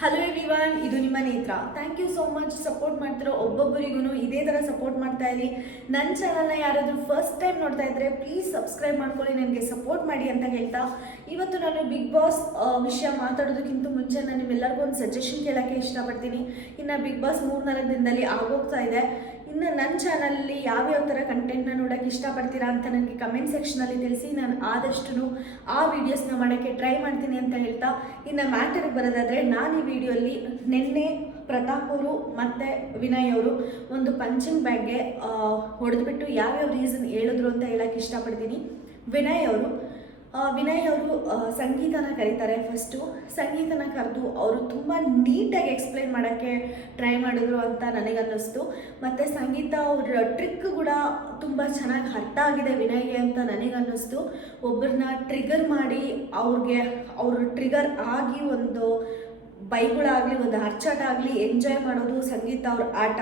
Hello everyone, ಇದು ನಿಮ್ಮ Netra. Thank you so much support ಮಾಡ್ತಿರೋ ಒಬ್ಬೊಬ್ಬರಿಗೂ ಇದೇ ಥರ ಸಪೋರ್ಟ್ ಮಾಡ್ತಾ ಇರಿ. ನನ್ನ ಚಾನಲ್ನ ಯಾರಾದರೂ ಫಸ್ಟ್ ಟೈಮ್ ನೋಡ್ತಾ ಇದ್ದರೆ ಪ್ಲೀಸ್ ಸಬ್ಸ್ಕ್ರೈಬ್ ಮಾಡ್ಕೊಳ್ಳಿ, ನನಗೆ ಸಪೋರ್ಟ್ ಮಾಡಿ ಅಂತ ಹೇಳ್ತಾ ಇವತ್ತು ನಾನು ಬಿಗ್ ಬಾಸ್ ವಿಷಯ ಮಾತಾಡೋದಕ್ಕಿಂತ ಮುಂಚೆ ನಾನು ನಿಮ್ಮೆಲ್ಲರಿಗೂ ಒಂದು ಸಜೆಷನ್ ಕೇಳೋಕ್ಕೆ ಇಷ್ಟಪಡ್ತೀನಿ. ಇನ್ನು ಬಿಗ್ ಬಾಸ್ 3-4 ದಿನದಲ್ಲಿ ಆಗೋಗ್ತಾ ಇದೆ. ಇನ್ನು ನನ್ನ ಚಾನಲಲ್ಲಿ ಯಾವ್ಯಾವ ಥರ ಕಂಟೆಂಟ್ನ ನೋಡೋಕ್ಕೆ ಇಷ್ಟಪಡ್ತೀರಾ ಅಂತ ನನಗೆ ಕಮೆಂಟ್ ಸೆಕ್ಷನಲ್ಲಿ ತಿಳಿಸಿ. ನಾನು ಆದಷ್ಟು ಆ ವೀಡಿಯೋಸ್ನ ಮಾಡೋಕ್ಕೆ ಟ್ರೈ ಮಾಡ್ತೀನಿ ಅಂತ ಹೇಳ್ತಾ ಇನ್ನು ಮ್ಯಾಟರ್ಗೆ ಬರೋದಾದರೆ, ನಾನು ಈ ವಿಡಿಯೋಲಿ ನಿನ್ನೆ ಪ್ರತಾಪ್ ಅವರು ಮತ್ತು ವಿನಯ್ ಅವರು ಒಂದು ಪಂಚಿಂಗ್ ಬ್ಯಾಗ್ಗೆ ಹೊಡೆದ್ಬಿಟ್ಟು ಯಾವ್ಯಾವ ರೀಸನ್ ಹೇಳಿದ್ರು ಅಂತ ಹೇಳೋಕ್ಕೆ ಇಷ್ಟಪಡ್ತೀನಿ. ವಿನಯ್ ಅವರು ಸಂಗೀತನ ಕರೀತಾರೆ. ಫಸ್ಟು ಸಂಗೀತನ ಕರೆದು ಅವರು ತುಂಬ ನೀಟಾಗಿ ಎಕ್ಸ್ಪ್ಲೈನ್ ಮಾಡೋಕ್ಕೆ ಟ್ರೈ ಮಾಡಿದ್ರು ಅಂತ ನನಗನ್ನಿಸ್ತು. ಮತ್ತು ಸಂಗೀತ ಅವ್ರ ಟ್ರಿಕ್ ಕೂಡ ತುಂಬ ಚೆನ್ನಾಗಿ ಅರ್ಥ ಆಗಿದೆ ವಿನಯ್ಗೆ ಅಂತ ನನಗನ್ನಿಸ್ತು. ಒಬ್ಬರನ್ನ ಟ್ರಿಗರ್ ಮಾಡಿ ಅವ್ರ ಟ್ರಿಗರ್ ಆಗಿ ಒಂದು ಬೈಗಳಾಗಲಿ ಒಂದು ಅರ್ಚಾಟ ಆಗಲಿ ಎಂಜಾಯ್ ಮಾಡೋದು ಸಂಗೀತ ಅವ್ರ ಆಟ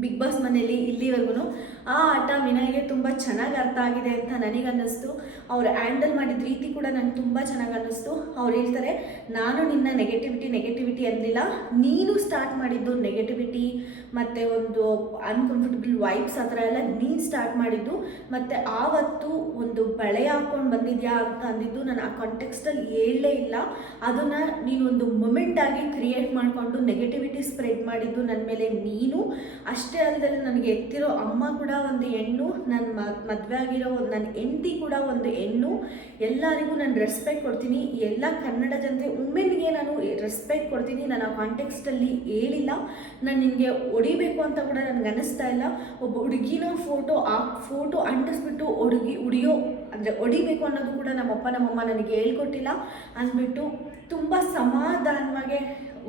ಬಿಗ್ ಬಾಸ್ ಮನೆಯಲ್ಲಿ ಇಲ್ಲಿವರೆಗೂ. ಆ ಆಟ ವಿನಯ್ಗೆ ತುಂಬ ಚೆನ್ನಾಗಿ ಅರ್ಥ ಆಗಿದೆ ಅಂತ ನನಗನ್ನಿಸ್ತು. ಅವ್ರು ಹ್ಯಾಂಡಲ್ ಮಾಡಿದ ರೀತಿ ಕೂಡ ನನಗೆ ತುಂಬ ಚೆನ್ನಾಗಿ ಅನ್ನಿಸ್ತು. ಅವ್ರು ಹೇಳ್ತಾರೆ, ನಾನು ನಿನ್ನ ನೆಗೆಟಿವಿಟಿ ಅನ್ನಲಿಲ್ಲ, ನೀನು ಸ್ಟಾರ್ಟ್ ಮಾಡಿದ್ದು ನೆಗೆಟಿವಿಟಿ ಮತ್ತು ಒಂದು ಅನ್ಕಂಫರ್ಟಬಲ್ ವೈಬ್ಸ್ ಆ ಥರ ಎಲ್ಲ ನೀನು ಸ್ಟಾರ್ಟ್ ಮಾಡಿದ್ದು. ಮತ್ತು ಆವತ್ತು ಒಂದು ಬಳೆ ಹಾಕ್ಕೊಂಡು ಬಂದಿದ್ಯಾ ಅಂತ ಅಂದಿದ್ದು ನಾನು ಆ ಕಾಂಟೆಕ್ಸ್ಟಲ್ಲಿ ಹೇಳಲೇ ಇಲ್ಲ. ಅದನ್ನು ನೀನು ಒಂದು ಮೊಮೆಂಟಾಗಿ ಕ್ರಿಯೇಟ್ ಮಾಡಿಕೊಂಡು ನೆಗೆಟಿವಿಟಿ ಸ್ಪ್ರೆಡ್ ಮಾಡಿದ್ದು ನನ್ನ ಮೇಲೆ ನೀನು. ಅಷ್ಟೇ ಅಲ್ಲದೆ ನನಗೆ ಎತ್ತಿರೋ ಅಮ್ಮ ಕೂಡ ಒಂದು ಹೆಣ್ಣು, ನನ್ನ ಮದುವೆ ಆಗಿರೋ ನನ್ನ ಹೆಂಡತಿ ಕೂಡ ಒಂದು ಹೆಣ್ಣು. ಎಲ್ಲರಿಗೂ ನಾನು ರೆಸ್ಪೆಕ್ಟ್ ಕೊಡ್ತೀನಿ. ಎಲ್ಲ ಕನ್ನಡ ಜನತೆ ವುಮೆನ್ಗೆ ನಾನು ರೆಸ್ಪೆಕ್ಟ್ ಕೊಡ್ತೀನಿ. ನಾನು ಆ ಕಾಂಟೆಕ್ಸ್ಟಲ್ಲಿ ಹೇಳಿಲ್ಲ. ನಾನು ನಿನಗೆ ಹೊಡಿಬೇಕು ಅಂತ ಕೂಡ ನನಗೆ ಅನ್ನಿಸ್ತಾ ಇಲ್ಲ. ಒಬ್ಬ ಹುಡುಗಿನ ಫೋಟೋ ಅಂಟಿಸ್ಬಿಟ್ಟು ಹೊಡಿಬೇಕು ಅನ್ನೋದು ಕೂಡ ನಮ್ಮಮ್ಮ ನನಗೆ ಹೇಳ್ಕೊಟ್ಟಿಲ್ಲ ಅಂದ್ಬಿಟ್ಟು ತುಂಬ ಸಮಾಧಾನವಾಗಿ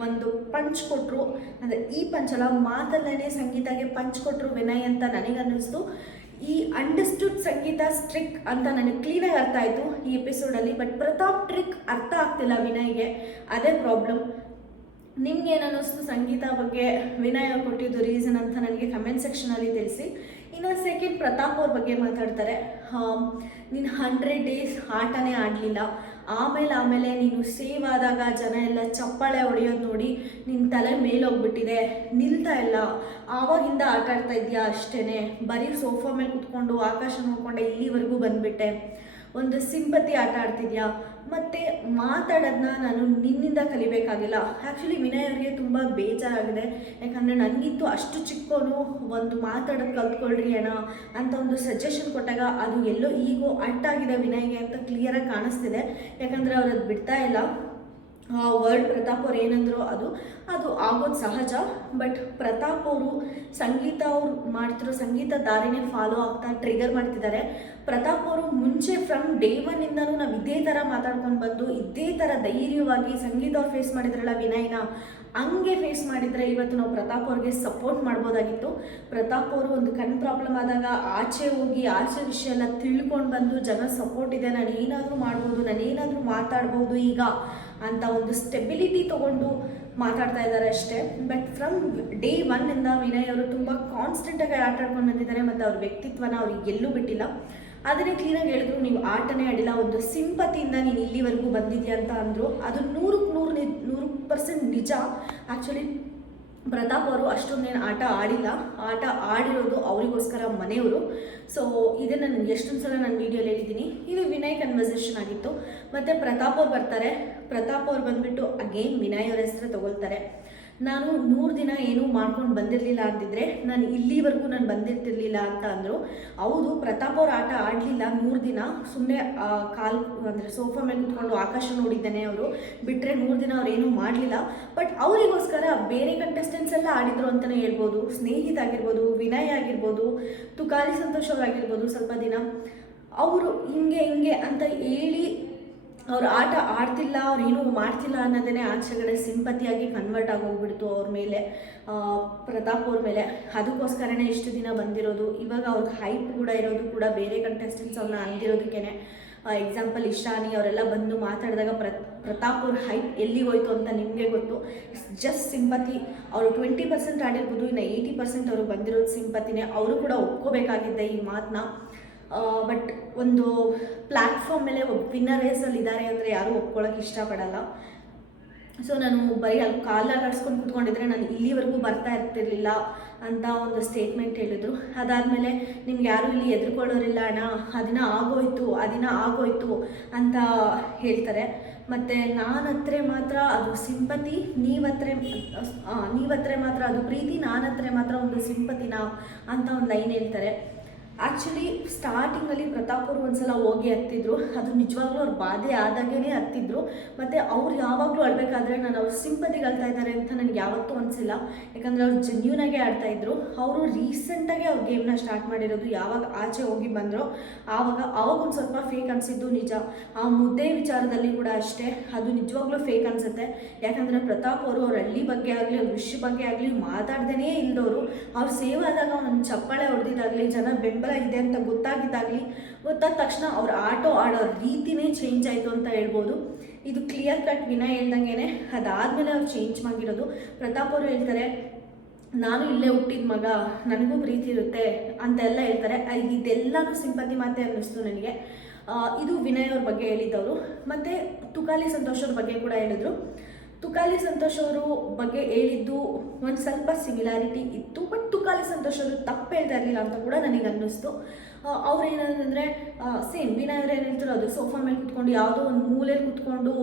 ಒಂದು ಪಂಚ್ ಕೊಟ್ಟರು. ಅಂದರೆ ಈ ಪಂಚಲ್ಲ, ಮಾತಲ್ಲೇ ಸಂಗೀತಗೆ ಪಂಚ್ ಕೊಟ್ಟರು ವಿನಯ್ ಅಂತ ನನಗನ್ನಿಸ್ತು. ಈ ಅಂಡರ್ಸ್ಟುಡ್ ಸಂಗೀತ ಸ್ಟ್ರಿಕ್ ಅಂತ ನನಗೆ ಕ್ಲೀನಾಗಿ ಅರ್ಥ ಆಯಿತು ಈ ಎಪಿಸೋಡಲ್ಲಿ. ಬಟ್ ಪ್ರತಾಪ್ ಟ್ರಿಕ್ ಅರ್ಥ ಆಗ್ತಿಲ್ಲ ವಿನಯ್ಗೆ, ಅದೇ ಪ್ರಾಬ್ಲಮ್. ನಿಮ್ಗೆ ಏನನ್ನಿಸ್ತು ಸಂಗೀತ ಬಗ್ಗೆ ವಿನಯ್ ಕೊಟ್ಟಿದ್ದು ರೀಸನ್ ಅಂತ ನನಗೆ ಕಮೆಂಟ್ ಸೆಕ್ಷನಲ್ಲಿ ತಿಳಿಸಿ. ಇನ್ನು ಸೆಕೆಂಡ್ ಪ್ರತಾಪ್ ಅವ್ರ ಬಗ್ಗೆ ಮಾತಾಡ್ತಾರೆ. ನೀನು 100 ಡೇಸ್ ಆಟನೇ ಆಡಲಿಲ್ಲ, ಆಮೇಲೆ ನೀನು ಸೇವ್ ಆದಾಗ ಜನ ಎಲ್ಲ ಚಪ್ಪಾಳೆ ಹೊಡೆಯೋದು ನೋಡಿ ನಿನ್ನ ತಲೆ ಮೇಲೋಗ್ಬಿಟ್ಟಿದೆ, ನಿಲ್ತಾ ಇಲ್ಲ, ಆವಾಗಿಂದ ಆಟ ಆಡ್ತಾ ಇದೆಯಾ ಅಷ್ಟೇ, ಬರೀ ಸೋಫಾ ಮೇಲೆ ಕುತ್ಕೊಂಡು ಆಕಾಶ ನೋಡ್ಕೊಂಡೆ ಇಲ್ಲಿವರೆಗೂ ಬಂದುಬಿಟ್ಟೆ, ಒಂದು ಸಿಂಪತಿ ಆಟ ಆಡ್ತಿದ್ಯಾ. ಮತ್ತು ಮಾತಾಡೋದನ್ನ ನಾನು ನಿನ್ನಿಂದ ಕಲಿಬೇಕಾಗಿಲ್ಲ. ಆ್ಯಕ್ಚುಲಿ ವಿನಯ್ ಅವರಿಗೆ ತುಂಬ ಬೇಜಾರಾಗಿದೆ. ಯಾಕಂದರೆ ನನಗಿತ್ತು ಅಷ್ಟು ಚಿಕ್ಕವನು ಒಂದು ಮಾತಾಡೋದು ಕಲ್ತ್ಕೊಳ್ರಿ ಅಣ್ಣ ಅಂತ ಒಂದು ಸಜೆಷನ್ ಕೊಟ್ಟಾಗ ಅದು ಎಲ್ಲೋ ಈಗೋ ಅಟ್ಟಾಗಿದೆ ವಿನಯ್ಗೆ ಅಂತ ಕ್ಲಿಯರಾಗಿ ಕಾಣಿಸ್ತಿದೆ. ಯಾಕಂದರೆ ಅವ್ರು ಅದು ಬಿಡ್ತಾ ಇಲ್ಲ. ವರ್ಡ್ ಪ್ರತಾಪ್ ಅವ್ರು ಏನಂದ್ರು ಅದು ಆಗೋದು ಸಹಜ. ಬಟ್ ಪ್ರತಾಪ್ ಅವರು ಸಂಗೀತ ಅವ್ರು ಮಾಡ್ತಿರೋ ಸಂಗೀತ ದಾರಿನೇ ಫಾಲೋ ಆಗ್ತಾ ಟ್ರಿಗರ್ ಮಾಡ್ತಿದ್ದಾರೆ. ಪ್ರತಾಪ್ ಅವರು ಮುಂಚೆ ಫ್ರಮ್ ಡೇ 1ಇಂದನೂ ನಾವು ಇದೇ ಥರ ಮಾತಾಡ್ಕೊಂಡು ಬಂದು ಇದೇ ಥರ ಧೈರ್ಯವಾಗಿ ಸಂಗೀತ ಅವ್ರು ಫೇಸ್ ಮಾಡಿದ್ರಲ್ಲ ವಿನಯ್ನ, ಹಂಗೆ ಫೇಸ್ ಮಾಡಿದರೆ ಇವತ್ತು ನಾವು ಪ್ರತಾಪ್ ಅವ್ರಿಗೆ ಸಪೋರ್ಟ್ ಮಾಡ್ಬೋದಾಗಿತ್ತು. ಪ್ರತಾಪ್ ಅವರು ಒಂದು ಕಣ್ಣು ಪ್ರಾಬ್ಲಮ್ ಆದಾಗ ಆಚೆ ಹೋಗಿ ಆಚೆ ವಿಷಯ ಎಲ್ಲ ತಿಳ್ಕೊಂಡು ಬಂದು ಜನ ಸಪೋರ್ಟ್ ಇದೆ, ನಾನು ಏನಾದರೂ ಮಾಡ್ಬೋದು, ನಾನು ಏನಾದರೂ ಮಾತಾಡ್ಬೋದು ಈಗ ಅಂತ ಒಂದು ಸ್ಟೆಬಿಲಿಟಿ ತೊಗೊಂಡು ಮಾತಾಡ್ತಾ ಇದ್ದಾರೆ ಅಷ್ಟೇ. ಬಟ್ ಫ್ರಮ್ ಡೇ 1ಇಂದ ವಿನಯ್ ಅವರು ತುಂಬ ಕಾನ್ಸ್ಟೆಂಟಾಗಿ ಆಟ ಆಡ್ಕೊಂಡು ಬಂದಿದ್ದಾರೆ. ಮತ್ತು ಅವ್ರ ವ್ಯಕ್ತಿತ್ವನ ಅವ್ರಿಗೆ ಎಲ್ಲೂ ಬಿಟ್ಟಿಲ್ಲ. ಅದನ್ನೇ ಕ್ಲೀನಾಗಿ ಹೇಳಿದ್ರು, ನೀವು ಆಟನೇ ಆಡಿಲ್ಲ, ಒಂದು ಸಿಂಪತಿಯಿಂದ ನೀನು ಇಲ್ಲಿವರೆಗೂ ಬಂದಿದ್ಯಾ ಅಂತ ಅಂದರು. ಅದು 100% ನಿಜ. ಆ್ಯಕ್ಚುಲಿ ಪ್ರತಾಪ್ ಅವರು ಅಷ್ಟೊಂದೇನು ಆಟ ಆಡಿಲ್ಲ, ಆಟ ಆಡಿರೋದು ಅವರಿಗೋಸ್ಕರ ಮನೆಯವರು. ಸೊ ಇದನ್ನು ನಾನು ಎಷ್ಟೊಂದು ಸಲ ನಾನು ವೀಡಿಯೋಲಿ ಹೇಳಿದ್ದೀನಿ. ಇದು ವಿನಯ್ ಕನ್ವರ್ಸೇಷನ್ ಆಗಿತ್ತು. ಮತ್ತು ಪ್ರತಾಪ್ ಅವ್ರು ಬರ್ತಾರೆ. ಪ್ರತಾಪ್ ಅವ್ರು ಬಂದುಬಿಟ್ಟು ಅಗೇನ್ ವಿನಯ್ ಅವ್ರ ಹೆಸರು ತಗೊಳ್ತಾರೆ. ನಾನು 100 ದಿನ ಏನೂ ಮಾಡ್ಕೊಂಡು ಬಂದಿರಲಿಲ್ಲ ಅಂತಿದ್ರೆ ನಾನು ಇಲ್ಲಿವರೆಗೂ ನಾನು ಬಂದಿರ್ತಿರ್ಲಿಲ್ಲ ಅಂತ ಅಂದರು. ಹೌದು, ಪ್ರತಾಪ್ ಅವ್ರ ಆಟ ಆಡಲಿಲ್ಲ 100 ದಿನ, ಸುಮ್ಮನೆ ಅಂದರೆ ಸೋಫಾ ಮೇಲೆ ಕೂತ್ಕೊಂಡು ಆಕಾಶ ನೋಡಿದ್ದಾನೆ ಅವರು, ಬಿಟ್ಟರೆ 100 ದಿನ ಅವ್ರು ಏನೂ ಮಾಡಲಿಲ್ಲ. ಬಟ್ ಅವರಿಗೋಸ್ಕರ ಬೇರೆ ಕಂಟೆಸ್ಟೆಂಟ್ಸ್ ಎಲ್ಲ ಆಡಿದ್ರು ಅಂತಲೇ ಹೇಳ್ಬೋದು. ಸ್ನೇಹಿತ ಆಗಿರ್ಬೋದು, ವಿನಯ್ ಆಗಿರ್ಬೋದು, ತುಕಾಲಿ ಸಂತೋಷ್ ಅವರಾಗಿರ್ಬೋದು, ಸ್ವಲ್ಪ ದಿನ ಅವರು ಹಿಂಗೆ ಅಂತ ಹೇಳಿ ಅವ್ರು ಆಟ ಆಡ್ತಿಲ್ಲ, ಅವ್ರು ಏನೂ ಮಾಡ್ತಿಲ್ಲ ಅನ್ನೋದೇ ಆಚೆಗಡೆ ಸಿಂಪತಿಯಾಗಿ ಕನ್ವರ್ಟ್ ಆಗೋಗ್ಬಿಡ್ತು ಅವ್ರ ಮೇಲೆ, ಪ್ರತಾಪ್ ಅವ್ರ ಮೇಲೆ. ಅದಕ್ಕೋಸ್ಕರನೇ ಇಷ್ಟು ದಿನ ಬಂದಿರೋದು. ಇವಾಗ ಅವ್ರಿಗೆ ಹೈಪ್ ಕೂಡ ಇರೋದು ಕೂಡ ಬೇರೆ ಕಂಟೆಸ್ಟೆಂಟ್ಸ್ ಅವ್ರನ್ನ ಅಂದಿರೋದಕ್ಕೇ. ಎಕ್ಸಾಂಪಲ್ ಇಶಾನಿ ಅವರೆಲ್ಲ ಬಂದು ಮಾತಾಡಿದಾಗ ಪ್ರತಾಪ್ ಅವ್ರ ಹೈಪ್ ಎಲ್ಲಿಗೆ ಹೋಯ್ತು ಅಂತ ನಿಮಗೆ ಗೊತ್ತು. Just sympathy. ಅವರು 20% ಆಡಿರ್ಬೋದು, ಇನ್ನು 80% ಅವ್ರಿಗೆ ಬಂದಿರೋದು ಸಿಂಪತಿನೇ. ಅವರು ಕೂಡ ಒಪ್ಕೋಬೇಕಾಗಿದ್ದೆ ಈ ಮಾತನ್ನ. ಬಟ್ ಒಂದು ಪ್ಲ್ಯಾಟ್ಫಾರ್ಮ್ ಮೇಲೆ ಒಬ್ಬ ವಿನ್ನರ್ ರೇಸಲ್ಲಿ ಇದ್ದಾರೆ ಅಂದರೆ ಯಾರೂ ಒಪ್ಕೊಳ್ಳೋಕೆ ಇಷ್ಟಪಡಲ್ಲ. ಸೊ ನಾನು ಬರೀ ಅಲ್ಲಿ ಕಾಲಲ್ಲಿ ಆಡಿಸ್ಕೊಂಡು ಕೂತ್ಕೊಂಡಿದ್ರೆ ನಾನು ಇಲ್ಲಿವರೆಗೂ ಬರ್ತಾ ಇರ್ತಿರ್ಲಿಲ್ಲ ಅಂತ ಒಂದು ಸ್ಟೇಟ್ಮೆಂಟ್ ಹೇಳಿದ್ರು. ಅದಾದಮೇಲೆ ನಿಮ್ಗೆ ಯಾರೂ ಇಲ್ಲಿ ಎದುರ್ಕೊಳ್ಳೋರಿಲ್ಲ ಅಣ್ಣ, ಆ ದಿನ ಆಗೋಯ್ತು ಅಂತ ಹೇಳ್ತಾರೆ. ಮತ್ತು ನಾನು ಹತ್ರ ಮಾತ್ರ ಅದು ಸಿಂಪತಿ, ನೀವತ್ರ ಮಾತ್ರ ಅದು ಪ್ರೀತಿ, ನಾನು ಹತ್ರ ಮಾತ್ರ ಒಂದು ಸಿಂಪತಿನ ಅಂತ ಒಂದು ಲೈನ್ ಹೇಳ್ತಾರೆ. ಆ್ಯಕ್ಚುಲಿ ಸ್ಟಾರ್ಟಿಂಗಲ್ಲಿ ಪ್ರತಾಪ್ ಅವರು ಒಂದ್ಸಲ ಹೋಗಿ ಹತ್ತಿದ್ರು, ಅದು ನಿಜವಾಗ್ಲೂ ಅವ್ರ ಬಾಧೆ ಆದಾಗೇ ಹತ್ತಿದ್ರು. ಮತ್ತು ಅವ್ರು ಯಾವಾಗಲೂ ಆಡಬೇಕಾದ್ರೆ ನಾನು ಅವ್ರು ಸಿಂಪತಿಗೆ ಅಳ್ತಾ ಇದ್ದಾರೆ ಅಂತ ನನಗೆ ಯಾವತ್ತೂ ಅನಿಸಿಲ್ಲ. ಯಾಕಂದರೆ ಅವ್ರು ಜೆನ್ಯೂನಾಗೆ ಆಡ್ತಾಯಿದ್ರು. ಅವರು ರೀಸೆಂಟಾಗಿ ಅವ್ರ ಗೇಮ್ನ ಸ್ಟಾರ್ಟ್ ಮಾಡಿರೋದು, ಯಾವಾಗ ಆಚೆ ಹೋಗಿ ಬಂದರೋ ಆವಾಗ ಒಂದು ಸ್ವಲ್ಪ ಫೇಕ್ ಅನಿಸಿದ್ದು ನಿಜ. ಆ ಮುದ್ದೆ ವಿಚಾರದಲ್ಲಿ ಕೂಡ ಅಷ್ಟೇ, ಅದು ನಿಜವಾಗ್ಲೂ ಫೇಕ್ ಅನಿಸುತ್ತೆ. ಯಾಕಂದರೆ ಪ್ರತಾಪ್ ಅವರು ಅವ್ರ ಹಳ್ಳಿ ಬಗ್ಗೆ ಆಗಲಿ ಅವ್ರ ವಿಷಯ ಬಗ್ಗೆ ಆಗಲಿ ಮಾತಾಡ್ದೇ ಇಲ್ಲದವರು, ಅವ್ರು ಸೇವ್ ಆದಾಗ ಒಂದು ಚಪ್ಪಾಳೆ ಹೊಡೆದಿದ್ದಾಗಲಿ, ಜನ ಬೆಂಬಲ ಇದೆ ಅಂತ ಗೊತ್ತಾದ ತಕ್ಷಣ ಅವ್ರ ಆಡೋ ರೀತಿನೇ ಚೇಂಜ್ ಆಯಿತು ಅಂತ ಹೇಳ್ಬೋದು. ಇದು ಕ್ಲಿಯರ್ ಕಟ್ ವಿನಯ್ ಹೇಳ್ದಂಗೆ ಅದಾದಮೇಲೆ ಅವ್ರು ಚೇಂಜ್ ಮಾಡಿರೋದು. ಪ್ರತಾಪ್ ಅವರು ಹೇಳ್ತಾರೆ, ನಾನು ಇಲ್ಲೇ ಹುಟ್ಟಿದ ಮಗ, ನನಗೂ ಪ್ರೀತಿ ಇರುತ್ತೆ ಅಂತೆಲ್ಲ ಹೇಳ್ತಾರೆ. ಇದೆಲ್ಲನೂ ಸಿಂಪತಿ ಮಾತೆ ಅನ್ನಿಸ್ತು ನನಗೆ. ಇದು ವಿನಯ್ ಅವ್ರ ಬಗ್ಗೆ ಹೇಳಿದ್ದವರು. ಮತ್ತು ತುಕಾಲಿ ಸಂತೋಷ್ ಅವ್ರ ಬಗ್ಗೆ ಕೂಡ ಹೇಳಿದ್ರು. ತುಕಾಲಿ ಸಂತೋಷ್ ಅವರು ಬಗ್ಗೆ ಹೇಳಿದ್ದು ಒಂದು ಸ್ವಲ್ಪ ಸಿಮಿಲಾರಿಟಿ ಇತ್ತು, ಬಟ್ ತುಕಾಲಿ ಸಂತೋಷ್ ಅವರು ತಪ್ಪು ಹೇಳ್ತಾ ಇರಲಿಲ್ಲ ಅಂತ ಕೂಡ ನನಗೆ ಅನ್ನಿಸ್ತು. ಅವ್ರು ಏನಂದರೆ ಸೇಮ್ ವಿನಯ್ ಅವ್ರು ಏನು ಹೇಳ್ತಾರೋ ಅದು, ಸೋಫಾ ಮೇಲೆ ಕೂತ್ಕೊಂಡು ಯಾವುದೋ ಒಂದು ಮೂಲೆಯಲ್ಲಿ ಕೂತ್ಕೊಂಡು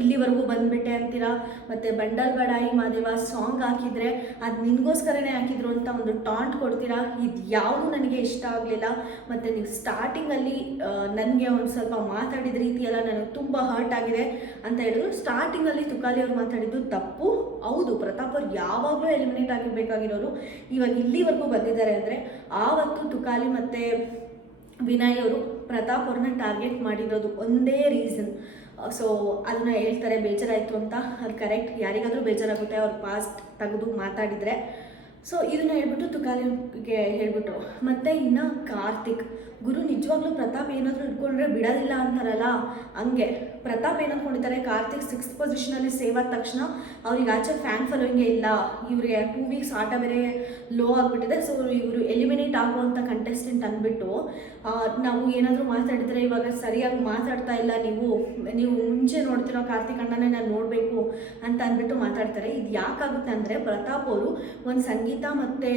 ಇಲ್ಲಿವರೆಗೂ ಬಂದುಬಿಟ್ಟೆ ಅಂತೀರಾ, ಮತ್ತು ಬಂಡಲ್ ಬಡಾಯಿ ಮಾದೇವ ಸಾಂಗ್ ಹಾಕಿದರೆ ಅದು ನಿನಗೋಸ್ಕರನೇ ಹಾಕಿದ್ರು ಅಂತ ಒಂದು ಟಾಂಟ್ ಕೊಡ್ತೀರಾ. ಇದು ಯಾವುದು ನನಗೆ ಇಷ್ಟ ಆಗಲಿಲ್ಲ. ಮತ್ತು ನೀವು ಸ್ಟಾರ್ಟಿಂಗಲ್ಲಿ ನನಗೆ ಒಂದು ಸ್ವಲ್ಪ ಮಾತಾಡಿದ ರೀತಿಯೆಲ್ಲ ನನಗೆ ತುಂಬ ಹರ್ಟ್ ಆಗಿದೆ ಅಂತ ಹೇಳಿದ್ರು. ಸ್ಟಾರ್ಟಿಂಗಲ್ಲಿ ತುಕಾಲಿ ಅವರು ಮಾತಾಡಿದ್ದು ತಪ್ಪು. ಹೌದು, ಪ್ರತಾಪ್ ಅವ್ರು ಯಾವಾಗಲೂ ಎಲಿಮಿನೇಟ್ ಆಗಿರಬೇಕಾಗಿರೋರು ಇವಾಗ ಇಲ್ಲಿವರೆಗೂ ಬಂದಿದ್ದಾರೆ ಅಂದರೆ ಆವತ್ತು ತುಕಾಲಿ ಮತ್ತು ವಿನಯ್ ಅವರು ಪ್ರತಾಪ್ ಅವ್ರನ್ನ ಟಾರ್ಗೆಟ್ ಮಾಡಿರೋದು ಒಂದೇ ರೀಸನ್. ಸೊ ಅದನ್ನ ಹೇಳ್ತಾರೆ, ಬೇಜಾರಾಯಿತು ಅಂತ. ಅದು ಕರೆಕ್ಟ್, ಯಾರಿಗಾದರೂ ಬೇಜಾರಾಗುತ್ತೆ ಅವ್ರು ಪಾಸ್ಟ್ ತೆಗೆದು ಮಾತಾಡಿದರೆ. ಸೊ ಇದನ್ನ ಹೇಳ್ಬಿಟ್ಟು ತುಕಾಲಿಗೆ ಹೇಳ್ಬಿಟ್ರು. ಮತ್ತು ಇನ್ನು ಕಾರ್ತಿಕ್ ಗುರು, ನಿಜವಾಗ್ಲೂ ಪ್ರತಾಪ್ ಏನಾದರೂ ಇಟ್ಕೊಂಡ್ರೆ ಬಿಡೋದಿಲ್ಲ ಅಂತಾರಲ್ಲ, ಹಂಗೆ ಪ್ರತಾಪ್ ಏನು ಅಂದ್ಕೊಂಡಿದ್ದಾರೆ, ಕಾರ್ತಿಕ್ 6th ಪೊಸಿಷನಲ್ಲಿ ಸೇವ್ ಆದ ತಕ್ಷಣ ಅವ್ರಿಗೆ ಆಚೆ ಫ್ಯಾನ್ ಫಾಲೋಯಿಂಗೇ ಇಲ್ಲ, ಇವರಿಗೆ 2 ವೀಕ್ಸ್ ಆಟ ಬೇರೆ ಲೋ ಆಗಿಬಿಟ್ಟಿದೆ, ಸೊ ಇವರು ಎಲಿಮಿನೇಟ್ ಆಗುವಂಥ ಕಂಟೆಸ್ಟೆಂಟ್ ಅಂದ್ಬಿಟ್ಟು ನಾವು ಏನಾದರೂ ಮಾತಾಡಿದರೆ ಇವಾಗ ಸರಿಯಾಗಿ ಮಾತಾಡ್ತಾ ಇಲ್ಲ, ನೀವು ಮುಂಚೆ ನೋಡ್ತಿರೋ ಕಾರ್ತಿಕ್ ಅಣ್ಣನೇ ನಾನು ನೋಡಬೇಕು ಅಂತ ಅಂದ್ಬಿಟ್ಟು ಮಾತಾಡ್ತಾರೆ. ಇದು ಯಾಕಾಗುತ್ತೆ ಅಂದರೆ, ಪ್ರತಾಪ್ ಅವರು ಒಂದು ಸಂಗೀತ ಮತ್ತು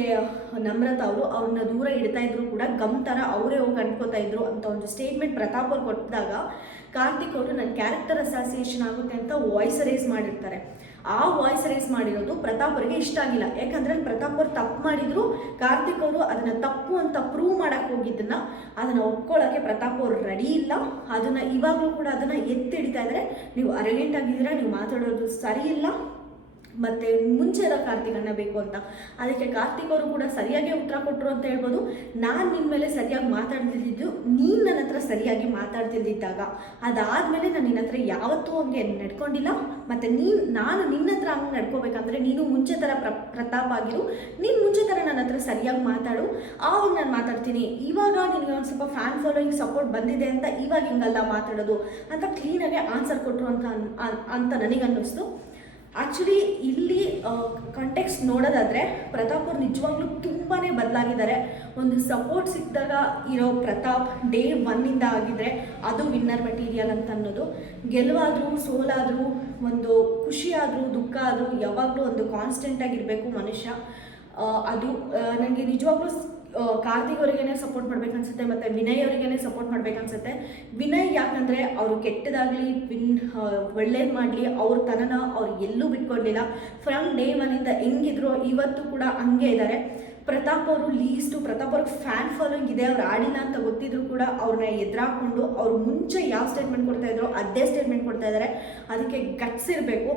ನಮ್ರತಾ ಅವರು ಅವ್ರನ್ನ ದೂರ ಇಡ್ತಾ ಇದ್ರು ಕೂಡ ಗಮ್ ಥರ ಅವರೇ ಹೋಗಿ ಅಂದ್ಕೋತಾ ಇದ್ರು ಅಂತ ಒಂದು ಸ್ಟೇಟ್ಮೆಂಟ್ ಪ್ರತಾಪ್ ಅವ್ರು ಕೊಟ್ಟಿದಾಗ ಕಾರ್ತಿಕ್ ಅವರು ನನ್ನ ಕ್ಯಾರೆಕ್ಟರ್ ಅಸೋಸಿಯೇಷನ್ ಆಗುತ್ತೆ ಅಂತ ವಾಯ್ಸ್ ರೇಸ್ ಮಾಡಿರ್ತಾರೆ. ಆ ವಾಯ್ಸ್ ರೇಸ್ ಮಾಡಿರೋದು ಪ್ರತಾಪ್ ಅವರಿಗೆ ಇಷ್ಟ ಆಗಿಲ್ಲ. ಯಾಕಂದರೆ ಪ್ರತಾಪ್ ಅವ್ರು ತಪ್ಪು ಮಾಡಿದ್ರು, ಕಾರ್ತಿಕ್ ಅವರು ಅದನ್ನು ತಪ್ಪು ಅಂತ ಪ್ರೂವ್ ಮಾಡೋಕ್ಕೆ ಹೋಗಿದ್ದನ್ನು ಅದನ್ನು ಒಪ್ಕೊಳ್ಳೋಕ್ಕೆ ಪ್ರತಾಪ್ ಅವರು ರೆಡಿ ಇಲ್ಲ. ಅದನ್ನು ಇವಾಗಲೂ ಕೂಡ ಅದನ್ನು ಎತ್ತಿಡ್ತಾ ಇದ್ದಾರೆ. ನೀವು ಅರೆಗೆಂಟ್ ಆಗಿದ್ದೀರಾ, ನೀವು ಮಾತಾಡೋದು ಸರಿ ಇಲ್ಲ, ಮತ್ತು ಮುಂಚೆ ಇರೋ ಕಾರ್ತಿಕ್ ಅಣ್ಣ ಬೇಕು ಅಂತ. ಅದಕ್ಕೆ ಕಾರ್ತಿಕ್ ಅವರು ಕೂಡ ಸರಿಯಾಗಿ ಉತ್ತರ ಕೊಟ್ಟರು ಅಂತ ಹೇಳ್ಬೋದು. ನಾನು ನಿಮ್ಮ ಮೇಲೆ ಸರಿಯಾಗಿ ಮಾತಾಡ್ತಿದ್ದು ನೀನು ನನ್ನ ಹತ್ರ ಸರಿಯಾಗಿ ಮಾತಾಡ್ತಿದ್ದಾಗ, ಅದಾದಮೇಲೆ ನಾನು ನಿನ್ನ ಹತ್ರ ಯಾವತ್ತೂ ಹಂಗೆ ನಡ್ಕೊಂಡಿಲ್ಲ. ಮತ್ತು ನಾನು ನಿನ್ನ ಹತ್ರ ಹಂಗೆ ನಡ್ಕೋಬೇಕಂದ್ರೆ ನೀನು ಮುಂಚೆ ಥರ ಪ್ರತಾಪ್ ಆಗಿರು, ನೀನು ಮುಂಚೆ ಥರ ನನ್ನ ಹತ್ರ ಸರಿಯಾಗಿ ಮಾತಾಡು, ಆವಾಗ ನಾನು ಮಾತಾಡ್ತೀನಿ. ಇವಾಗ ನಿನಗೆ ಒಂದು ಸ್ವಲ್ಪ ಫ್ಯಾನ್ ಫಾಲೋಯಿಂಗ್ ಸಪೋರ್ಟ್ ಬಂದಿದೆ ಅಂತ ಇವಾಗ ಹಿಂಗಲ್ಲ ಮಾತಾಡೋದು ಅಂತ ಕ್ಲೀನಾಗಿ ಆನ್ಸರ್ ಕೊಟ್ಟರು ಅಂತ ನನಗನ್ನಿಸ್ತು. ಆ್ಯಕ್ಚುಲಿ ಇಲ್ಲಿ ಕಾಂಟೆಕ್ಸ್ಟ್ ನೋಡೋದಾದರೆ ಪ್ರತಾಪ್ ಅವ್ರು ನಿಜವಾಗ್ಲೂ ತುಂಬಾ ಬದಲಾಗಿದ್ದಾರೆ. ಒಂದು ಸಪೋರ್ಟ್ ಸಿಕ್ಕಿದಾಗ ಇರೋ ಪ್ರತಾಪ್ ಡೇ 1 ಆಗಿದ್ದರೆ ಅದು ವಿನ್ನರ್ ಮೆಟೀರಿಯಲ್ ಅಂತ ಅನ್ನೋದು. ಗೆಲುವಾದರೂ ಸೋಲಾದರೂ, ಒಂದು ಖುಷಿ ಆದರೂ ದುಃಖ ಆದರೂ ಯಾವಾಗಲೂ ಒಂದು ಕಾನ್ಸ್ಟೆಂಟಾಗಿರಬೇಕು ಮನುಷ್ಯ. ಅದು ನನಗೆ ನಿಜವಾಗ್ಲೂ ಕಾರ್ತಿಕ್ ಅವರಿಗೇ ಸಪೋರ್ಟ್ ಮಾಡ್ಬೇಕನ್ಸುತ್ತೆ, ಮತ್ತು ವಿನಯ್ ಅವರಿಗೇ ಸಪೋರ್ಟ್ ಮಾಡ್ಬೇಕನ್ಸುತ್ತೆ. ವಿನಯ್ ಯಾಕಂದರೆ ಅವರು ಕೆಟ್ಟದಾಗಲಿ ಒಳ್ಳೇದು ಮಾಡಲಿ ಅವ್ರ ತನನ ಅವ್ರು ಎಲ್ಲೂ ಬಿಟ್ಕೊಡ್ಲಿಲ್ಲ. ಫ್ರಮ್ ಡೇ 1 ಹೆಂಗಿದ್ರು ಇವತ್ತು ಕೂಡ ಹಂಗೆ ಇದ್ದಾರೆ. ಪ್ರತಾಪ್ ಅವರು ಪ್ರತಾಪ್ ಅವ್ರಿಗೆ ಫ್ಯಾನ್ ಫಾಲೋಯಿಂಗ್ ಇದೆ, ಅವ್ರು ಆಡಿಲ್ಲ ಅಂತ ಗೊತ್ತಿದ್ರು ಕೂಡ ಅವ್ರನ್ನ ಎದುರಾಕೊಂಡು ಅವ್ರು ಮುಂಚೆ ಯಾವ ಸ್ಟೇಟ್ಮೆಂಟ್ ಕೊಡ್ತಾಯಿದ್ರು ಅದೇ ಸ್ಟೇಟ್ಮೆಂಟ್ ಕೊಡ್ತಾ ಇದ್ದಾರೆ. ಅದಕ್ಕೆ ಗಟ್ಸ್ ಇರಬೇಕು.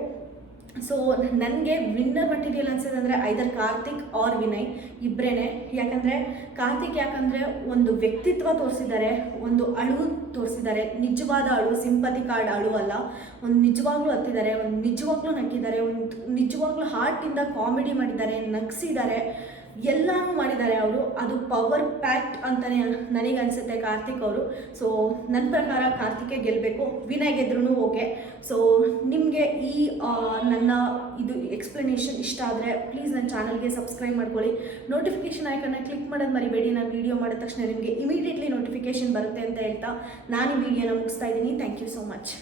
ಸೊ ನನಗೆ ವಿನ್ನರ್ ಮಟೀರಿಯಲ್ ಅನ್ಸೋದಂದರೆ ಐದರ್ ಕಾರ್ತಿಕ್ ಆರ್ ವಿನಯ್ ಇಬ್ಬರೇ. ಯಾಕಂದರೆ ಒಂದು ವ್ಯಕ್ತಿತ್ವ ತೋರಿಸಿದ್ದಾರೆ, ಒಂದು ಅಳು ತೋರಿಸಿದ್ದಾರೆ, ನಿಜವಾದ ಅಳು, ಸಿಂಪತಿ ಕಾರ್ಡ್ ಅಳು ಅಲ್ಲ, ಒಂದು ನಿಜವಾಗ್ಲೂ ಹತ್ತಿದ್ದಾರೆ, ಒಂದು ನಿಜವಾಗ್ಲೂ ನಕ್ಕಿದ್ದಾರೆ, ಒಂದು ನಿಜವಾಗ್ಲೂ ಹಾರ್ಟಿಂದ ಕಾಮಿಡಿ ಮಾಡಿದ್ದಾರೆ, ನಗಿಸಿದ್ದಾರೆ, ಎಲ್ಲನೂ ಮಾಡಿದ್ದಾರೆ ಅವರು. ಅದು ಪವರ್ ಪ್ಯಾಕ್ಟ್ ಅಂತಲೇ ನನಗನ್ಸುತ್ತೆ ಕಾರ್ತಿಕ್ ಅವರು. ಸೊ ನನ್ನ ಪ್ರಕಾರ ಕಾರ್ತಿಕೇ ಗೆಲ್ಲಬೇಕು, ವಿನಯ್ ಗೆದ್ರೂ ಓಕೆ. ಸೊ ನಿಮಗೆ ಈ ನನ್ನ ಇದು ಎಕ್ಸ್ಪ್ಲನೇಷನ್ ಇಷ್ಟ ಆದರೆ ಪ್ಲೀಸ್ ನನ್ನ ಚಾನಲ್ಗೆ ಸಬ್ಸ್ಕ್ರೈಬ್ ಮಾಡ್ಕೊಳ್ಳಿ. ನೋಟಿಫಿಕೇಷನ್ ಐಕನ್ನ ಕ್ಲಿಕ್ ಮಾಡೋದು ಮರಿಬೇಡಿ. ನಾನು ವೀಡಿಯೋ ಮಾಡಿದ ತಕ್ಷಣ ನಿಮಗೆ ಇಮಿಡಿಯೇಟ್ಲಿ ನೋಟಿಫಿಕೇಷನ್ ಬರುತ್ತೆ ಅಂತ ಹೇಳ್ತಾ ನಾನು ಈ ವಿಡಿಯೋನ ಮುಗಿಸ್ತಾ ಇದ್ದೀನಿ. Thank you so much.